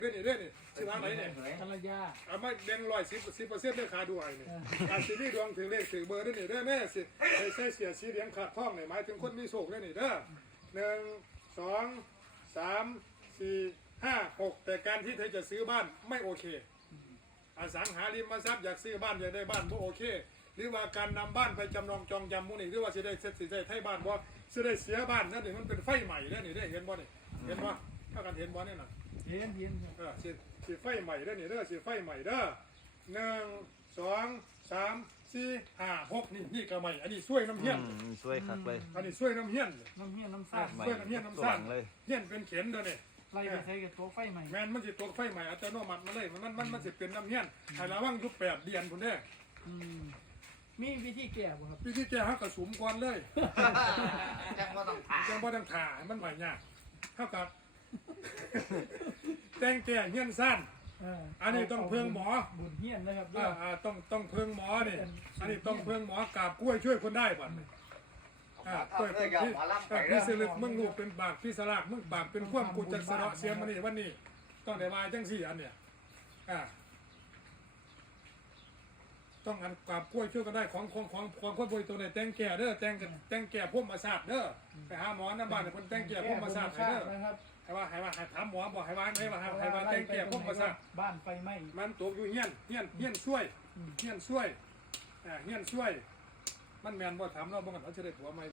เรื่องนี้ชื่อทางไหนเนี่ยภรรยาเอามาแบ่ง10%ได้ขาด้วยเนี่ยสิมีดวงถือเลขถือเบอร์ได้นี่เด้อแม่สิใส่เสียสีเหลืองขาดท่องเนี่ยหมายถึงคนมีโชคได้นี่เด้อ1 2 3 4 5 6แต่การที่เธอจะซื้อบ้านไม่โอเคอสังหาริมทรัพย์อยากซื้อบ้านอยากได้บ้านไม่โอเคหรือว่าการนำบ้านไปจำนองจองจำมูนี่หรือว่าสิได้เสร็จสิได้ไทยบ้านบ่สิได้เสียบ้านนั่นนี่มันเป็นไฟใหม่เด้อนี่ได้เห็นบ่นี่เห็นบ่ถ้ากันเห็นบ่เนี่ยน่ะเย็นสิไฟใหม่เด้อนี่เด้อสิไฟใหม่เด้อ1 2 3 4 5 6นี่ก็ใหม่อันนี้ช่วยน้ำเฮี้ยนช่วยคักเลยอันนี้ช่วยน้ำเฮี้ยนน้ำเฮี้ยน้ำซ่าช่วยน้ำเฮี้ยนน้ำซ่าเลยเฮี้ยนเป็นเข็มเด้อนี่ไล่ไปใช้กับตัวไฟใหม่แมนมันสิตัวไฟใหม่อัตโนมัติมาเลยมันสิเป็นน้ำเฮี้ยนให้ระวังอยู่8 เดือนพุ่นเด้อมีวิธีแก้บ่ครับพี่ที่แกฮักกระสุมก่อนเลยจังว่าต้องผ่าจังบ่ต้องถ่าให้มันใหม่ยากเท่ากับ แต่งแก่เฮี้ยนสั้นอันนี้ต้องเพิ่งหมอบุญเฮี้ยนนะครับต้องเพิ่งหมอนี่อันนี้ต้องเพิ่งหมอกราบกล้วยช่วยคนได้บ่กล้วยเป็นพี่สลึกมึงลูกเป็นปากพี่สลากมึงปากเป็นข่วมกูจะสะเดาะเสียมันนี่วันนี้ต้องได้มาจัง4 อันเนี่ยต้องอันกราบกล้วยช่วยกันได้ของคนบริตัวไหนแต่งแก่เด้อแต่งแก่พุ่มอาสาดเด้อไปหาหมอน้ำบ้านคนแต่งแก่พุ่มอาสาดเด้อนะครับให้ว่าถามหมอบอกให้ว่าแต่งแก่พุ่มอาสาดบ้านไฟไหม้มันตกอยู่เฮี้ยนช่วยเฮี้ยนช่วยมันแมนบ่ถามเราบ่กันเขาจะได้ผัวใหม่